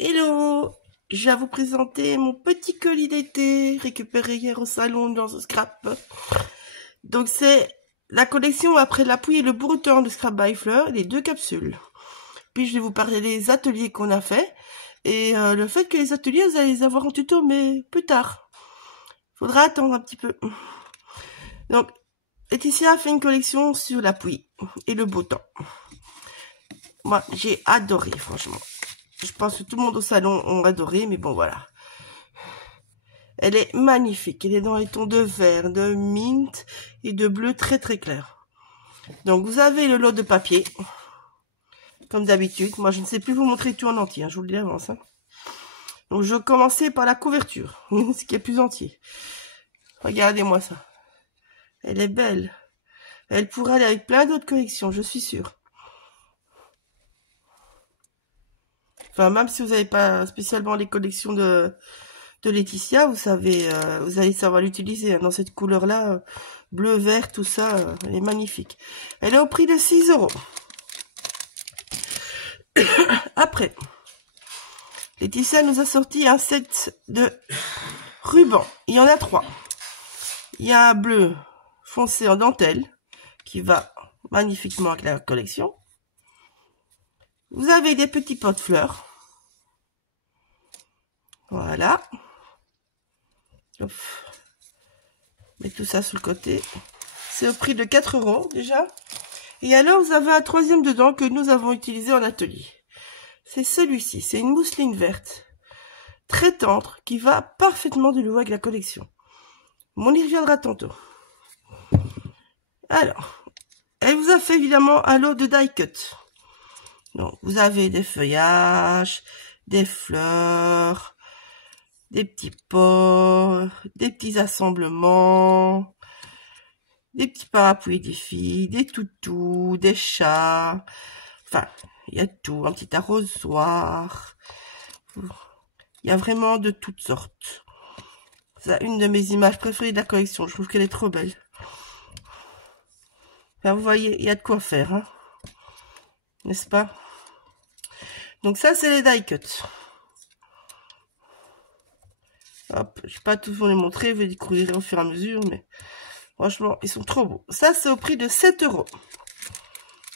Hello, je vais vous présenter mon petit colis d'été récupéré hier au salon dans ce scrap. Donc c'est la collection après l'appui et le brouteur de Scrap by Fleur, les 2 capsules. Puis je vais vous parler des ateliers qu'on a fait et le fait que les ateliers vous allez les avoir en tuto mais plus tard. Faudra attendre un petit peu. Donc Laetitia a fait une collection sur l'appui et le beau temps. Moi j'ai adoré franchement. Je pense que tout le monde au salon a adoré, mais bon, voilà. Elle est magnifique. Elle est dans les tons de vert, de mint et de bleu très très clair. Donc, vous avez le lot de papier. Comme d'habitude. Moi, je ne sais plus vous montrer tout en entier. Hein, je vous le dis d'avance. Hein. Donc, je vais commencer par la couverture. Ce qui est plus entier. Regardez-moi ça. Elle est belle. Elle pourrait aller avec plein d'autres collections, je suis sûre. Enfin, même si vous n'avez pas spécialement les collections de Laetitia, vous savez, vous allez savoir l'utiliser hein, dans cette couleur-là, bleu, vert, tout ça, elle est magnifique. Elle est au prix de 6 €. Après, Laetitia nous a sorti un set de rubans. Il y en a 3. Il y a un bleu foncé en dentelle qui va magnifiquement avec la collection. Vous avez des petits pots de fleurs. Voilà. Hop. Mets tout ça sur le côté. C'est au prix de 4 € déjà. Et alors, vous avez un troisième dedans que nous avons utilisé en atelier. C'est celui-ci. C'est une mousseline verte. Très tendre, qui va parfaitement de nouveau avec la collection. On y reviendra tantôt. Alors, elle vous a fait évidemment un lot de die cut. Donc, vous avez des feuillages, des fleurs, des petits pots, des petits assemblements, des petits parapluies des filles, des toutous, des chats. Enfin, il y a tout, un petit arrosoir. Il y a vraiment de toutes sortes. C'est une de mes images préférées de la collection. Je trouve qu'elle est trop belle. Enfin, vous voyez, il y a de quoi faire, hein, n'est-ce pas? Donc ça, c'est les die cuts. Hop, je ne vais pas tous vous les montrer, vous les découvrirez au fur et à mesure, mais franchement, ils sont trop beaux. Ça, c'est au prix de 7 €.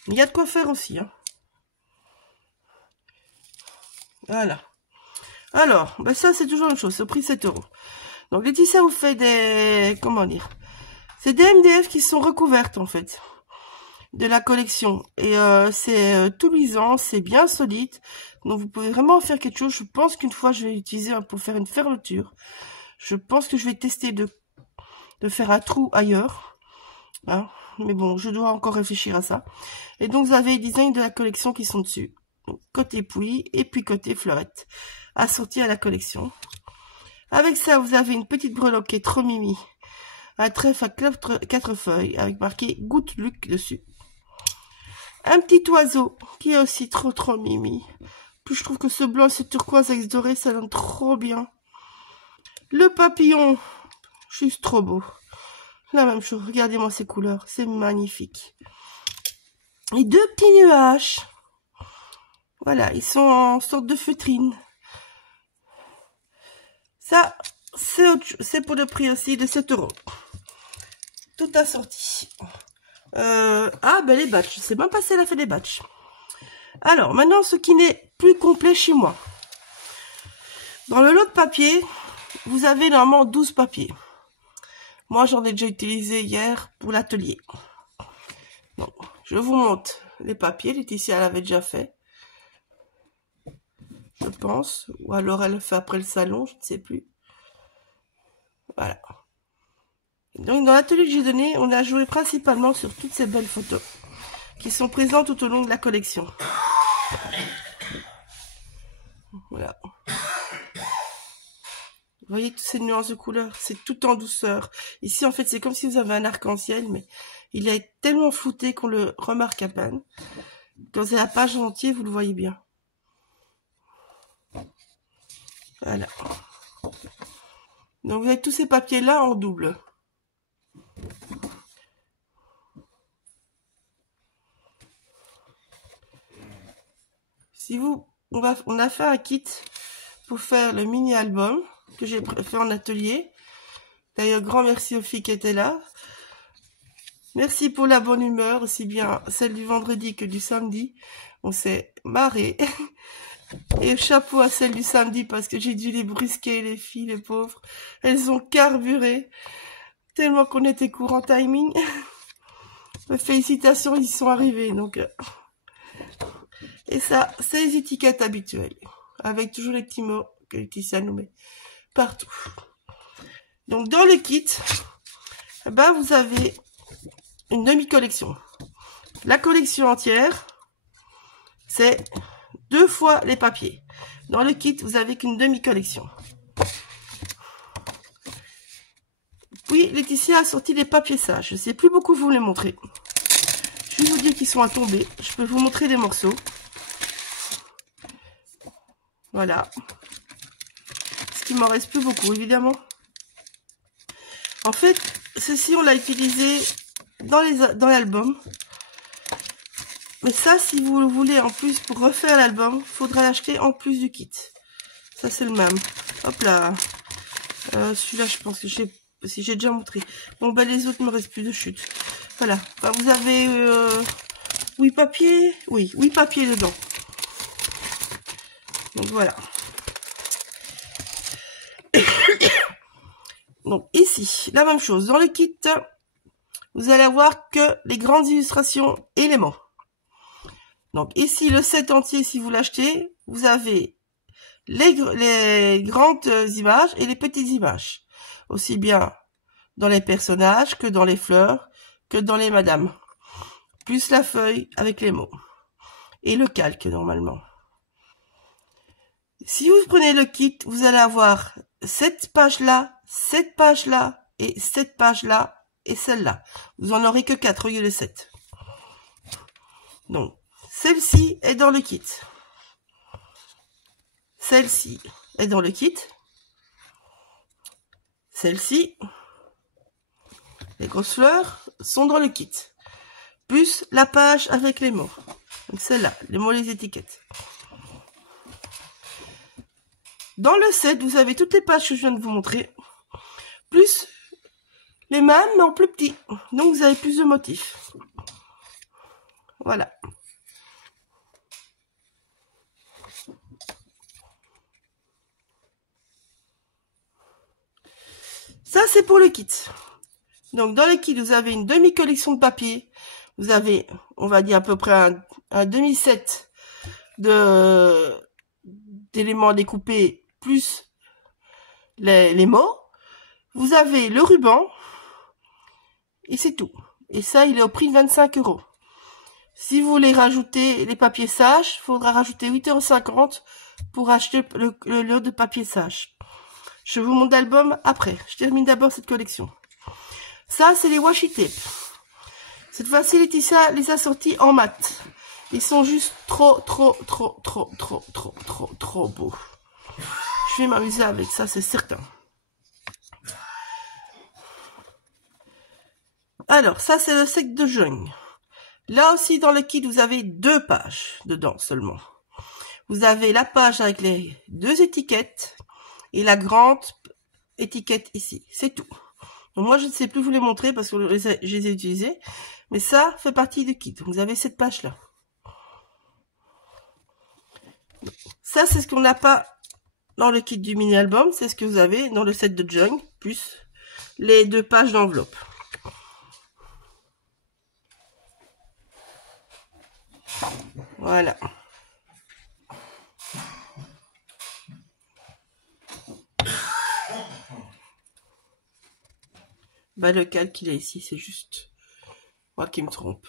Il y a de quoi faire aussi, hein. Voilà. Alors, ben ça, c'est toujours une chose, c'est au prix de 7 €. Donc, Laetitia vous fait des... Comment dire? C'est des MDF qui sont recouvertes, en fait, de la collection. Et c'est tout luisant, c'est bien solide. Donc, vous pouvez vraiment faire quelque chose. Je pense qu'une fois, je vais l'utiliser pour faire une fermeture. Je pense que je vais tester de faire un trou ailleurs. Hein. Mais bon, je dois encore réfléchir à ça. Et donc, vous avez les designs de la collection qui sont dessus. Donc, côté poulie et puis côté fleurette. Assorti à la collection. Avec ça, vous avez une petite breloque qui est trop mimi. Un trèfle à 4 feuilles avec marqué Goutte Luc dessus. Un petit oiseau qui est aussi trop mimi. Puis je trouve que ce blanc, ce turquoise avec ce doré, ça donne trop bien. Le papillon, juste trop beau. La même chose, regardez-moi ces couleurs, c'est magnifique. Et 2 petits nuages. Voilà, ils sont en sorte de feutrine. Ça, c'est pour le prix aussi de 7 €. Tout assorti. Ah, ben les batchs. Je sais même pas si elle a fait des batchs. Alors, maintenant, ce qui n'est plus complet chez moi. Dans le lot de papier, vous avez normalement 12 papiers. Moi, j'en ai déjà utilisé hier pour l'atelier. Donc, je vous montre les papiers. Laetitia, elle avait déjà fait. Je pense. Ou alors, elle le fait après le salon, je ne sais plus. Voilà. Donc, dans l'atelier que j'ai donné, on a joué principalement sur toutes ces belles photos qui sont présentes tout au long de la collection. Voilà. Vous voyez toutes ces nuances de couleurs, c'est tout en douceur. Ici, en fait, c'est comme si vous avez un arc-en-ciel, mais il est tellement flouté qu'on le remarque à peine. Quand c'est la page en entier, vous le voyez bien. Voilà. Donc, vous avez tous ces papiers-là en double. Si vous on a fait un kit pour faire le mini-album que j'ai fait en atelier. D'ailleurs, grand merci aux filles qui étaient là. Merci pour la bonne humeur, aussi bien celle du vendredi que du samedi. On s'est marré. Et chapeau à celle du samedi parce que j'ai dû les brusquer, les filles, les pauvres. Elles ont carburé tellement qu'on était court en timing. Félicitations, ils y sont arrivés. Donc, et ça, c'est les étiquettes habituelles. Avec toujours les petits mots que Laetitia nous met partout. Donc, dans le kit, ben, vous avez une demi-collection. La collection entière, c'est 2 fois les papiers. Dans le kit, vous avez qu'une demi-collection. Puis, Laetitia a sorti des papiers sages. Je ne sais plus beaucoup vous les montrer. Je vais vous dire qu'ils sont à tomber. Je peux vous montrer des morceaux. Voilà. Ce qui m'en reste plus beaucoup, évidemment. En fait, ceci, on l'a utilisé dans l'album. Mais ça, si vous le voulez en plus pour refaire l'album, il faudra l'acheter en plus du kit. Ça, c'est le même. Hop là. Celui-là, je pense que j'ai déjà montré. Bon, ben les autres, il me reste plus de chute. Voilà. Enfin, vous avez 8 papiers. Oui, 8 papiers dedans. Donc, voilà. Donc, ici, la même chose. Dans le kit, vous allez avoir que les grandes illustrations éléments. Donc, ici, le set entier, si vous l'achetez, vous avez les grandes images et les petites images. Aussi bien dans les personnages que dans les fleurs, que dans les madames. Plus la feuille avec les mots. Et le calque, normalement. Si vous prenez le kit, vous allez avoir cette page-là, cette page-là, et cette page-là, et celle-là. Vous en aurez que 4 au lieu de 7. Donc, celle-ci est dans le kit. Celle-ci est dans le kit. Celle-ci, les grosses fleurs, sont dans le kit. Plus la page avec les mots. Donc celle-là, les mots, les étiquettes. Dans le set, vous avez toutes les pages que je viens de vous montrer. Plus les mêmes, mais en plus petit. Donc vous avez plus de motifs. Voilà. Ça, c'est pour le kit. Donc, dans le kit, vous avez une demi-collection de papier. Vous avez, on va dire, à peu près un demi-set d'éléments découpés plus les mots. Vous avez le ruban. Et c'est tout. Et ça, il est au prix de 25 €. Si vous voulez rajouter les papiers sages, il faudra rajouter 8,50 € pour acheter le lot de papier sage. Je vous montre l'album après. Je termine d'abord cette collection. Ça, c'est les washi tape. Cette fois-ci, Laetitia les a sortis en mat. Ils sont juste trop beaux. Je vais m'amuser avec ça, c'est certain. Alors, ça, c'est le set de jungle. Là aussi, dans le kit, vous avez 2 pages dedans seulement. Vous avez la page avec les 2 étiquettes et la grande étiquette ici. C'est tout. Donc moi, je ne sais plus vous les montrer parce que je les ai utilisés. Mais ça fait partie du kit. Donc, vous avez cette page-là. Ça, c'est ce qu'on n'a pas dans le kit du mini-album. C'est ce que vous avez dans le set de Jung, plus les 2 pages d'enveloppe. Voilà. Bah, le calque qu'il est ici, c'est juste moi qui me trompe.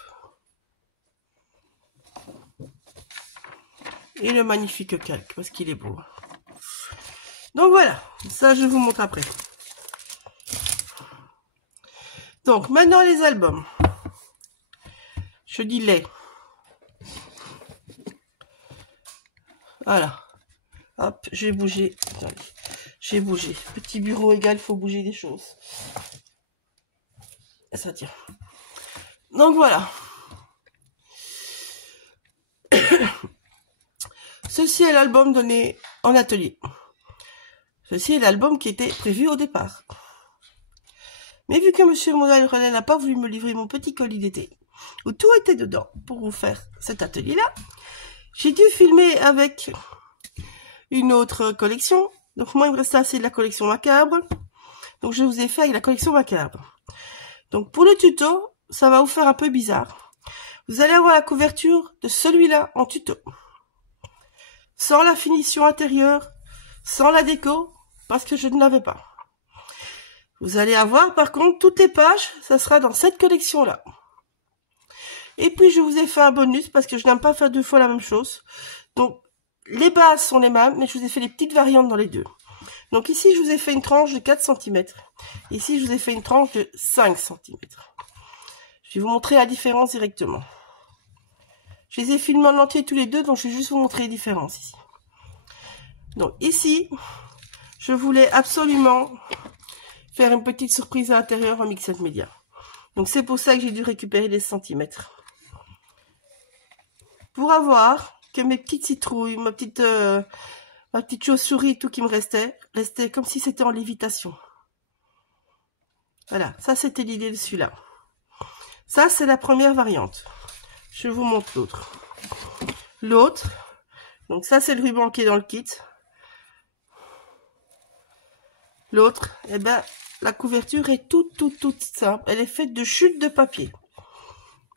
Et le magnifique calque, parce qu'il est beau. Donc voilà, ça je vous montre après. Donc maintenant les albums. Je dis les. Voilà. Hop, j'ai bougé. J'ai bougé. Petit bureau égal, faut bouger des choses. Et ça tient. Donc voilà. Ceci est l'album donné en atelier. Ceci est l'album qui était prévu au départ. Mais vu que monsieur Modèle Relais n'a pas voulu me livrer mon petit colis d'été, où tout était dedans pour vous faire cet atelier-là, j'ai dû filmer avec une autre collection. Donc moi, il me restait assez de la collection Macabre. Donc je vous ai fait avec la collection Macabre. Donc pour le tuto, ça va vous faire un peu bizarre. Vous allez avoir la couverture de celui-là en tuto. Sans la finition intérieure, sans la déco, parce que je ne l'avais pas. Vous allez avoir par contre toutes les pages, ça sera dans cette collection-là. Et puis je vous ai fait un bonus parce que je n'aime pas faire deux fois la même chose. Donc les bases sont les mêmes, mais je vous ai fait des petites variantes dans les deux. Donc ici je vous ai fait une tranche de 4 cm. Ici je vous ai fait une tranche de 5 cm. Je vais vous montrer la différence directement. Je les ai filmés en entier tous les deux, donc je vais juste vous montrer les différences ici. Donc ici, je voulais absolument faire une petite surprise à l'intérieur en mixed media. Donc c'est pour ça que j'ai dû récupérer les centimètres. Pour avoir que mes petites citrouilles, ma petite chauve-souris, tout qui me restait comme si c'était en lévitation. Voilà, ça c'était l'idée de celui-là. Ça c'est la première variante. Je vous montre l'autre. L'autre, donc ça c'est le ruban qui est dans le kit. L'autre, eh ben, la couverture est toute simple. Elle est faite de chutes de papier.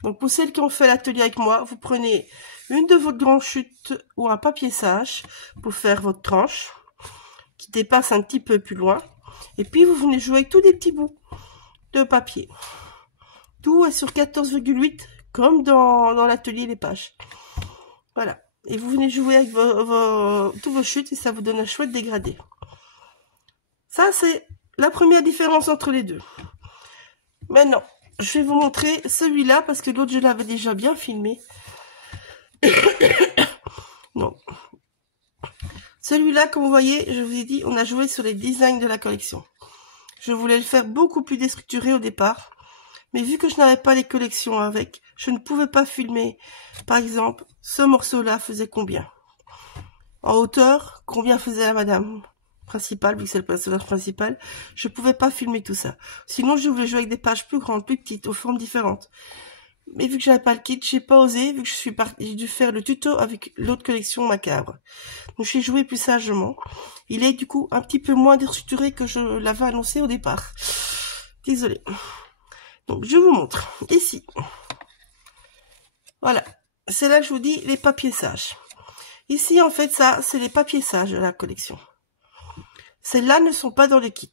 Donc pour celles qui ont fait l'atelier avec moi, vous prenez une de vos grandes chutes ou un papier sage pour faire votre tranche qui dépasse un petit peu plus loin. Et puis vous venez jouer avec tous des petits bouts de papier. Tout est sur 14,8 comme dans l'atelier les pages. Voilà. Et vous venez jouer avec tous vos chutes et ça vous donne un chouette dégradé. Ça, c'est la première différence entre les deux. Maintenant, je vais vous montrer celui-là parce que l'autre, je l'avais déjà bien filmé. Non. Celui-là, comme vous voyez, je vous ai dit, on a joué sur les designs de la collection. Je voulais le faire beaucoup plus déstructuré au départ. Mais vu que je n'avais pas les collections avec, je ne pouvais pas filmer. Par exemple, ce morceau-là faisait combien? En hauteur, combien faisait la madame principale, vu que c'est le personnage principal? Je pouvais pas filmer tout ça. Sinon, je voulais jouer avec des pages plus grandes, plus petites, aux formes différentes. Mais vu que j'avais pas le kit, j'ai pas osé, vu que j'ai dû faire le tuto avec l'autre collection Macabre. Donc j'ai joué plus sagement. Il est du coup un petit peu moins déstructuré que je l'avais annoncé au départ. Désolée. Donc je vous montre. Ici. Voilà. C'est là que je vous dis les papiers sages. Ici, en fait, ça, c'est les papiers sages de la collection. Celles-là ne sont pas dans les kits.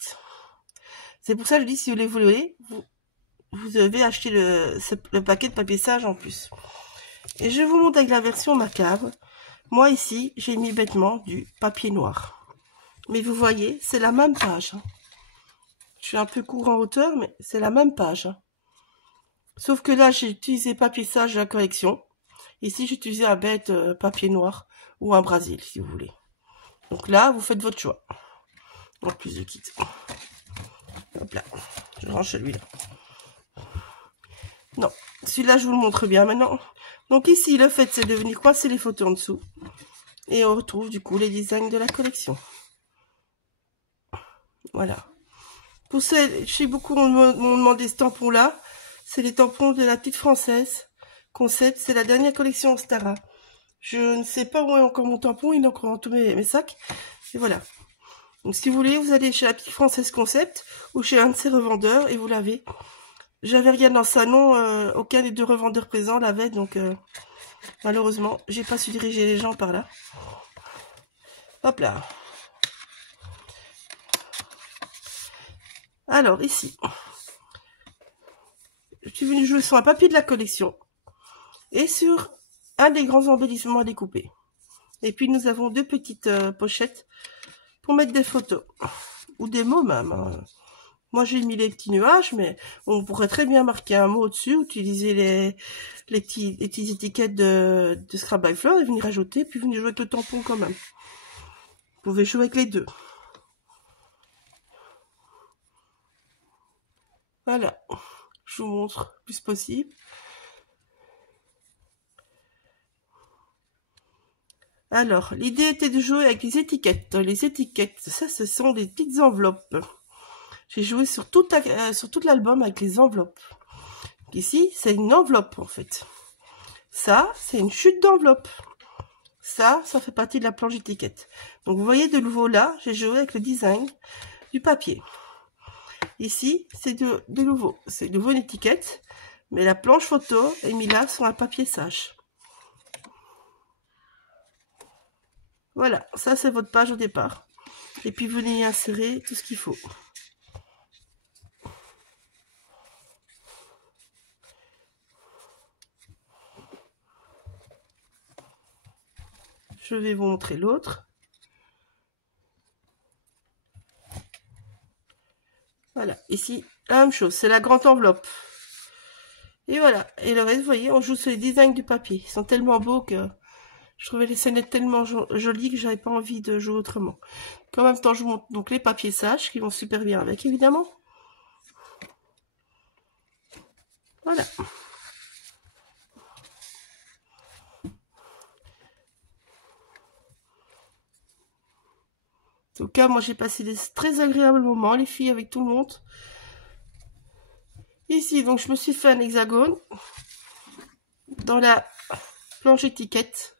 C'est pour ça que je dis, si vous les voulez, vous devez acheter le paquet de papier sage en plus. Et je vous montre avec la version Macabre. Moi, ici, j'ai mis bêtement du papier noir. Mais vous voyez, c'est la même page. Je suis un peu court en hauteur, mais c'est la même page. Sauf que là, j'ai utilisé papier sage de la collection. Ici, j'ai utilisé un bête papier noir ou un Brésil, si vous voulez. Donc là, vous faites votre choix. En plus de kit. Hop là. Je range celui-là. Non. Celui-là, je vous le montre bien maintenant. Donc ici, le fait, c'est de venir coincer les photos en dessous. Et on retrouve du coup les designs de la collection. Voilà. Pour celles, je sais beaucoup m'ont demandé ce tampon-là. C'est les tampons de la petite française. Concept, c'est la dernière collection Stara. Je ne sais pas où est encore mon tampon, il est encore dans tous mes sacs. Et voilà. Donc si vous voulez, vous allez chez la petite française Concept ou chez un de ses revendeurs et vous l'avez. J'avais regardé dans le salon, aucun des deux revendeurs présents l'avait, donc malheureusement, j'ai pas su diriger les gens par là. Hop là. Alors ici, je suis venue jouer sur un papier de la collection et sur un des grands embellissements à découper. Et puis nous avons deux petites pochettes pour mettre des photos ou des mots même. Moi j'ai mis les petits nuages, mais on pourrait très bien marquer un mot au-dessus, utiliser les petites étiquettes de Scrap by Fleur et venir ajouter, puis venir jouer avec le tampon quand même. Vous pouvez jouer avec les deux. Voilà, je vous montre le plus possible. Alors, l'idée était de jouer avec les étiquettes. Dans les étiquettes, ça, ce sont des petites enveloppes. J'ai joué sur toute l'album avec les enveloppes. Ici, c'est une enveloppe, en fait. Ça, c'est une chute d'enveloppe. Ça fait partie de la planche étiquette. Donc, vous voyez de nouveau là, j'ai joué avec le design du papier. Ici, c'est de nouveau une étiquette, mais la planche photo est mise là sur un papier sage. Voilà, ça c'est votre page au départ. Et puis vous venez y insérer tout ce qu'il faut. Je vais vous montrer l'autre. Voilà, ici, la même chose, c'est la grande enveloppe. Et voilà, et le reste, vous voyez, on joue sur les designs du papier. Ils sont tellement beaux que je trouvais les scénettes tellement jolies que j'avais pas envie de jouer autrement. En même temps, je vous montre donc les papiers sages qui vont super bien avec, évidemment. Voilà. En tout cas, moi j'ai passé des très agréables moments, les filles, avec tout le monde. Ici, donc je me suis fait un hexagone dans la planche étiquette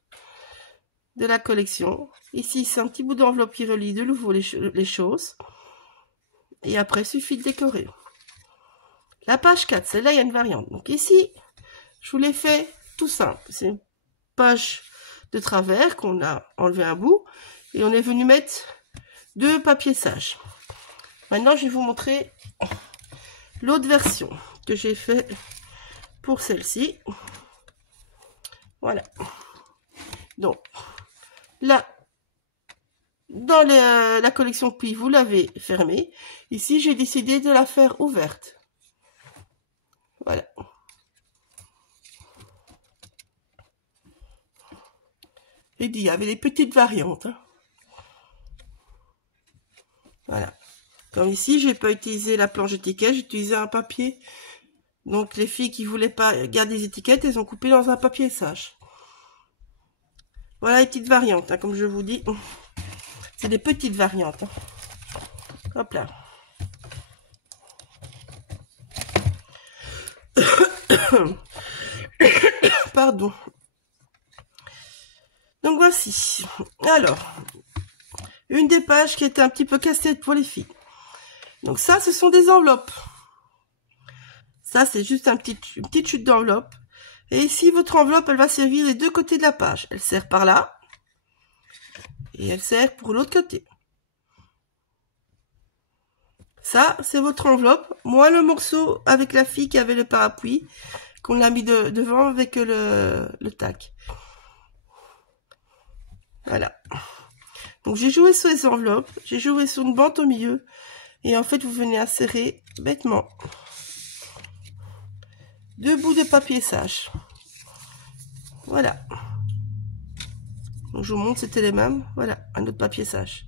de la collection. Ici, c'est un petit bout d'enveloppe qui relie de nouveau les choses. Et après, il suffit de décorer. La page 4, celle-là, il y a une variante. Donc ici, je vous l'ai fait tout simple. C'est une page de travers qu'on a enlevé un bout. Et on est venu mettre 2 papiers sages. Maintenant, je vais vous montrer l'autre version que j'ai fait pour celle-ci. Voilà. Donc, là, dans la collection Puis, vous l'avez fermée. Ici, j'ai décidé de la faire ouverte. Voilà. J'ai dit, il y avait des petites variantes. Hein. Voilà. Comme ici, j'ai pas utilisé la planche étiquette, j'ai utilisé un papier. Donc, les filles qui voulaient pas garder les étiquettes, elles ont coupé dans un papier sage. Voilà les petites variantes, hein, comme je vous dis. C'est des petites variantes. Hein. Hop là. Pardon. Donc voici. Alors, une des pages qui était un petit peu casse-tête pour les filles. Donc ça, ce sont des enveloppes. Ça, c'est juste une petite chute d'enveloppe. Et ici, votre enveloppe, elle va servir des deux côtés de la page. Elle sert par là. Et elle sert pour l'autre côté. Ça, c'est votre enveloppe. Moi, le morceau avec la fille qui avait le parapluie, qu'on a mis devant avec le tac. Voilà. Donc, j'ai joué sur les enveloppes. J'ai joué sur une bande au milieu. Et en fait, vous venez insérer bêtement 2 bouts de papier sage. Voilà. Donc, je vous montre, c'était les mêmes. Voilà, un autre papier sage.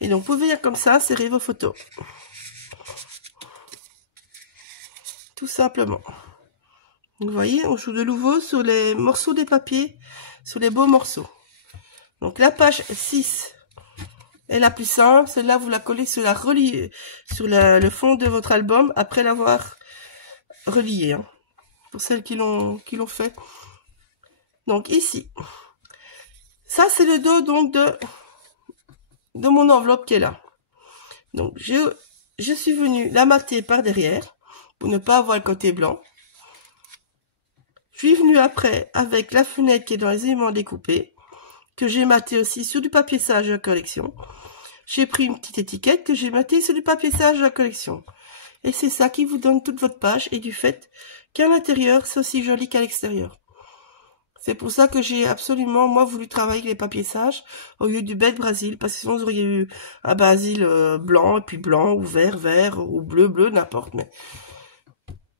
Et donc, vous pouvez venir comme ça, insérer vos photos. Tout simplement. Donc, vous voyez, on joue de nouveau sur les morceaux des papiers, sur les beaux morceaux. Donc, la page 6 est la plus simple. Celle-là, vous la collez sur le fond de votre album après l'avoir relié. Hein, pour celles qui l'ont fait. Donc, ici. Ça, c'est le dos, donc, de mon enveloppe qui est là. Donc, je suis venue la mater par derrière pour ne pas avoir le côté blanc. Je suis venue après avec la fenêtre qui est dans les éléments découpés, que j'ai maté aussi sur du papier sage de la collection. J'ai pris une petite étiquette que j'ai maté sur du papier sage de la collection. Et c'est ça qui vous donne toute votre page et du fait qu'à l'intérieur, c'est aussi joli qu'à l'extérieur. C'est pour ça que j'ai absolument, moi, voulu travailler avec les papiers sages au lieu du bête Brésil, parce que sinon vous auriez eu un basil blanc, et puis blanc, ou vert, vert, ou bleu, bleu, n'importe. Mais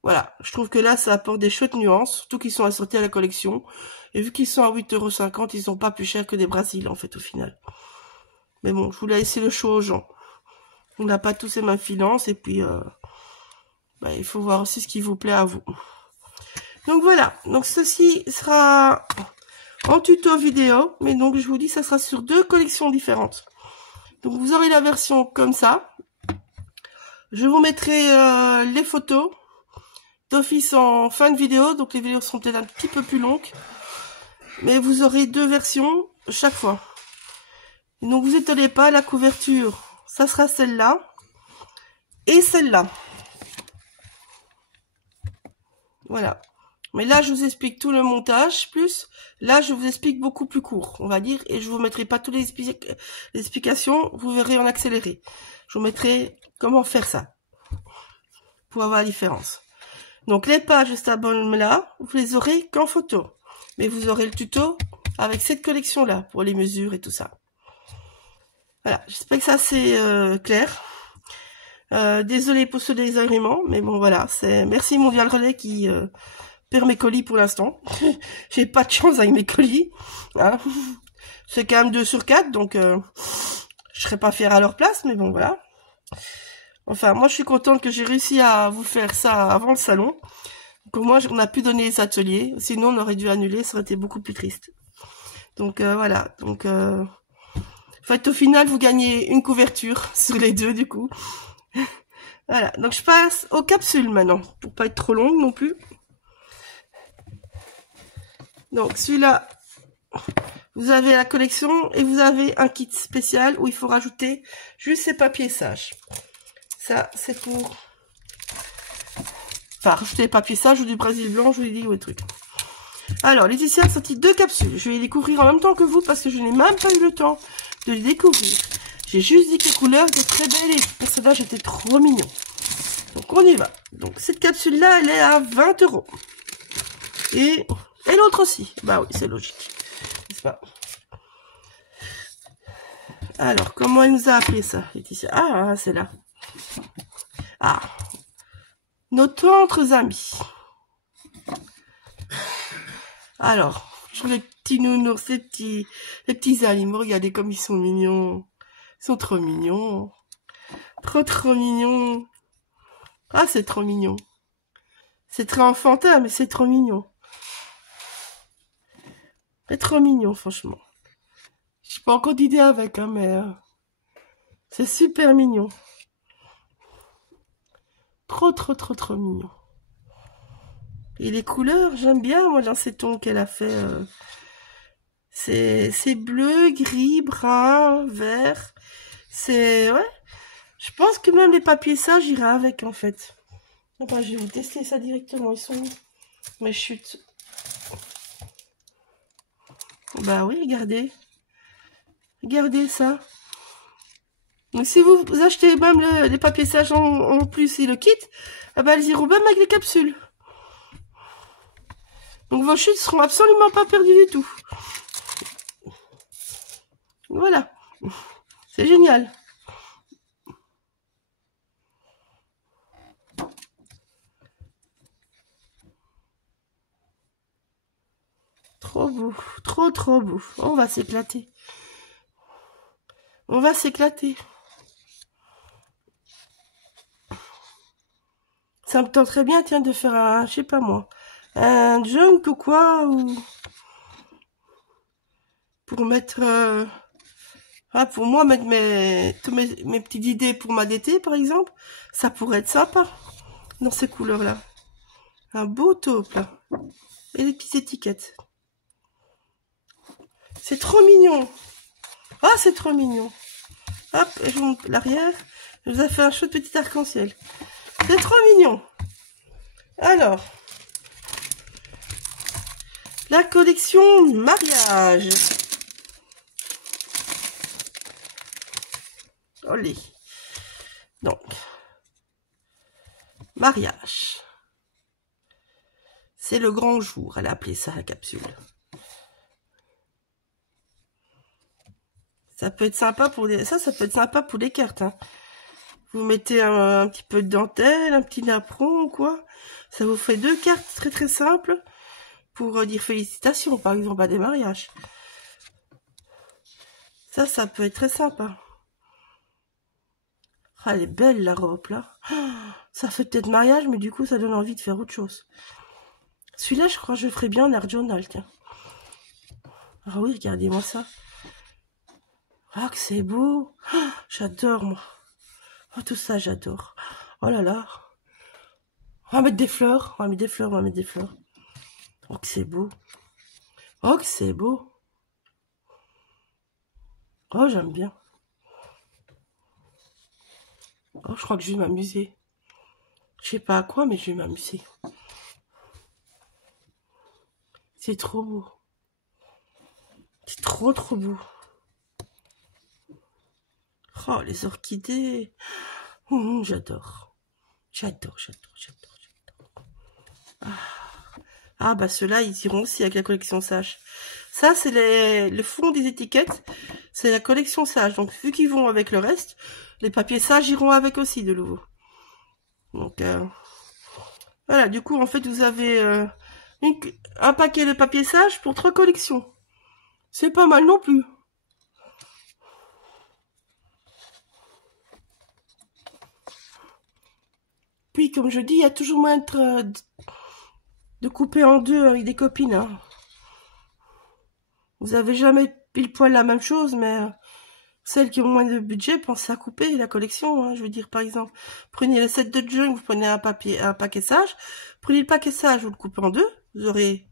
voilà, je trouve que là, ça apporte des chouettes nuances, surtout qu'ils sont assortis à la collection. Et vu qu'ils sont à 8,50 €, ils sont pas plus chers que des Brésil, en fait, au final. Mais bon, je voulais laisser le choix aux gens. On n'a pas tous les mêmes finances, et puis, il faut voir aussi ce qui vous plaît à vous. Donc voilà, donc ceci sera en tuto vidéo. Mais donc, je vous dis, ça sera sur 2 collections différentes. Donc, vous aurez la version comme ça. Je vous mettrai les photos d'office en fin de vidéo. Donc, les vidéos seront peut-être un petit peu plus longues. Mais vous aurez 2 versions chaque fois. Donc, vous étonnez pas, la couverture, ça sera celle-là. Et celle-là. Voilà. Mais là, je vous explique tout le montage, plus là, je vous explique beaucoup plus court, on va dire, et je vous mettrai pas toutes les explications, vous verrez en accéléré. Je vous mettrai comment faire ça, pour avoir la différence. Donc, les pages de cet album-là, vous les aurez qu'en photo. Mais vous aurez le tuto avec cette collection-là, pour les mesures et tout ça. Voilà, j'espère que ça c'est clair. Désolée pour ce désagrément, mais bon, voilà, c'est merci Mondial Relais qui... perd mes colis pour l'instant. J'ai pas de chance avec mes colis. Hein. C'est quand même 2 sur 4, donc je serais pas fière à leur place, mais bon, voilà. Enfin, moi, je suis contente que j'ai réussi à vous faire ça avant le salon. Pour moi, on a pu donner les ateliers. Sinon, on aurait dû annuler, ça aurait été beaucoup plus triste. Donc, voilà. Donc, en fait, au final, vous gagnez une couverture sur les 2, du coup. Voilà. Donc, je passe aux capsules maintenant, pour pas être trop longue non plus. Donc, celui-là, vous avez la collection et vous avez un kit spécial où il faut rajouter juste ces papiers sages. Ça, c'est pour... Enfin, rajouter les papiers sages ou du Brésil blanc, je vous l'ai dit, ou des trucs. Alors, Laetitia a sorti 2 capsules. Je vais les découvrir en même temps que vous parce que je n'ai même pas eu le temps de les découvrir. J'ai juste dit que les couleurs étaient très belles et les personnages étaient trop mignons. Donc, on y va. Donc, cette capsule-là, elle est à 20 €. Et l'autre aussi. Bah oui, c'est logique. N'est-ce pas? Alors, comment elle nous a appelé ça, Laetitia? Ah, c'est là. Ah. Nos tendres amis. Alors, sur les petits nounours, les petits animaux, regardez comme ils sont mignons. Ils sont trop mignons. Trop mignons. Ah, c'est trop mignon. C'est très enfantin, mais c'est trop mignon. C'est trop mignon, franchement. Je n'ai pas encore d'idée avec, hein, mais c'est super mignon. Trop mignon. Et les couleurs, j'aime bien, moi, dans ces tons qu'elle a fait. C'est bleu, gris, brun, vert. C'est... Ouais. Je pense que même les papiers sages, j'irai avec, en fait. Enfin, je vais vous tester ça directement. Ils sont où mes chutes? Bah oui, regardez. Regardez ça. Donc, si vous achetez même les papiers sages en plus et le kit, ah bah, elles iront même avec les capsules. Donc, vos chutes seront absolument pas perdues du tout. Voilà. C'est génial. Trop beau. Trop beau. On va s'éclater. On va s'éclater. Ça me tenterait bien, tiens, de faire un, je sais pas moi, un junk ou quoi, ou pour mettre, pour moi mettre mes petites idées pour ma DT, par exemple, ça pourrait être sympa dans ces couleurs-là. Un beau taupe là, et des petites étiquettes. C'est trop mignon. Ah, c'est trop mignon. Hop, et je vous montre l'arrière. Je vous ai fait un chouette petit arc-en-ciel. C'est trop mignon. Alors, la collection mariage. Olé. Donc, mariage. C'est le grand jour. Elle a appelé ça la capsule. Ça peut être sympa pour les... Ça peut être sympa pour les cartes. Hein. Vous mettez un petit peu de dentelle, un petit napperon ou quoi. Ça vous fait 2 cartes très simples pour dire félicitations, par exemple, à des mariages. Ça peut être très sympa. Ah, elle est belle, la robe, là. Ça fait peut-être mariage, mais du coup, ça donne envie de faire autre chose. Celui-là, je crois que je ferais bien en art journal, tiens. Ah oui, regardez-moi ça. Ah, que c'est beau. Ah, j'adore, moi. Oh, tout ça, j'adore. Oh là là. On va mettre des fleurs. On va mettre des fleurs, on va mettre des fleurs. Oh, que c'est beau. Oh, que c'est beau. Oh, j'aime bien. Oh, je crois que je vais m'amuser. Je sais pas à quoi, mais je vais m'amuser. C'est trop beau. C'est trop, trop beau. Oh, les orchidées. J'adore. J'adore, j'adore, j'adore, j'adore. Ah, bah ceux-là, ils iront aussi avec la collection Sage. Ça, c'est le fond des étiquettes. C'est la collection Sage. Donc, vu qu'ils vont avec le reste, les papiers Sage iront avec aussi, de nouveau. Donc, voilà. Du coup, en fait, vous avez un paquet de papier Sage pour 3 collections. C'est pas mal non plus. Puis, comme je dis, il y a toujours moyen de couper en deux avec des copines. Hein. Vous avez jamais pile poil la même chose, mais celles qui ont moins de budget, pensez à couper la collection. Hein. Je veux dire, par exemple, prenez le set de junk, vous prenez un paquet Sage. Prenez le paquet Sage, vous le coupez en deux. Vous aurez...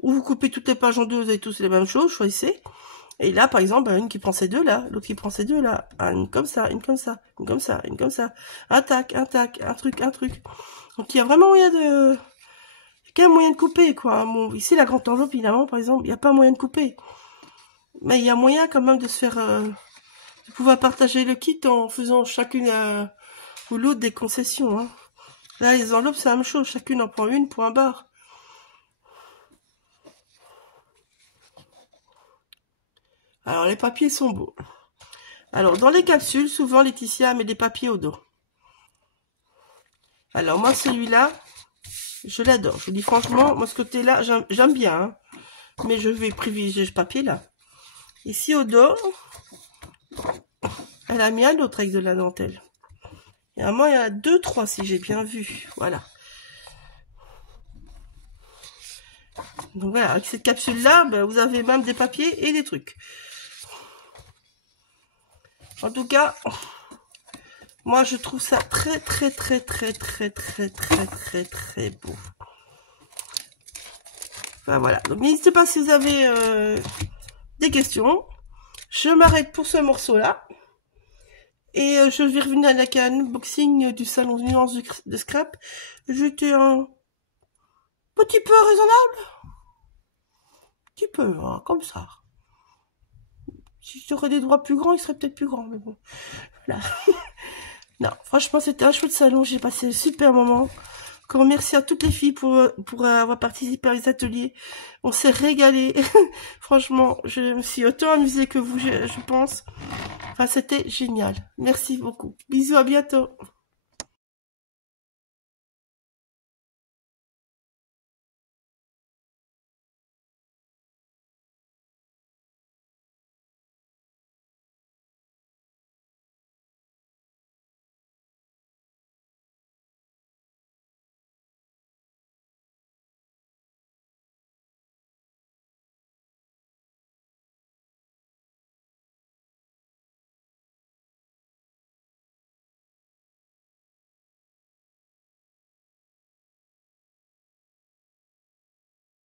Ou vous coupez toutes les pages en deux, vous avez tous les mêmes choses, choisissez. Et là, par exemple, une qui prend ces deux là, l'autre qui prend ces deux là, une comme ça, une comme ça, une comme ça, une comme ça, un tac, un truc, un truc. Donc il y a vraiment moyen de... Il y a quand même moyen de couper, quoi. Bon, ici, la grande enveloppe, évidemment, par exemple, il n'y a pas moyen de couper. Mais il y a moyen quand même de se faire... de pouvoir partager le kit en faisant chacune ou l'autre des concessions. Hein. Là, les enveloppes, c'est la même chose. Chacune en prend une pour un bar. Alors, les papiers sont beaux. Alors, dans les capsules, souvent, Laetitia met des papiers au dos. Alors, moi, celui-là, je l'adore. Je vous dis franchement, moi, ce côté-là, j'aime bien. Hein. Mais je vais privilégier ce papier-là. Ici, au dos, elle a mis un autre avec de la dentelle. Et à moi, il y en a 2, 3, si j'ai bien vu. Voilà. Donc, voilà, avec cette capsule-là, ben, vous avez même des papiers et des trucs. En tout cas, moi, je trouve ça très, très, très, très, très, très, très, très, très beau. Enfin, voilà. Donc, n'hésitez pas si vous avez des questions. Je m'arrête pour ce morceau-là. Et je vais revenir avec un unboxing du salon Nuance de Scrap. J'étais un petit peu raisonnable. Un petit peu, hein, comme ça. Si j'aurais des doigts plus grands, il serait peut-être plus grand, mais bon. Voilà. Non, franchement, c'était un chouette salon. J'ai passé un super moment. Encore merci à toutes les filles pour avoir participé à les ateliers. On s'est régalé. Franchement, je me suis autant amusée que vous, je pense. Enfin, c'était génial. Merci beaucoup. Bisous, à bientôt.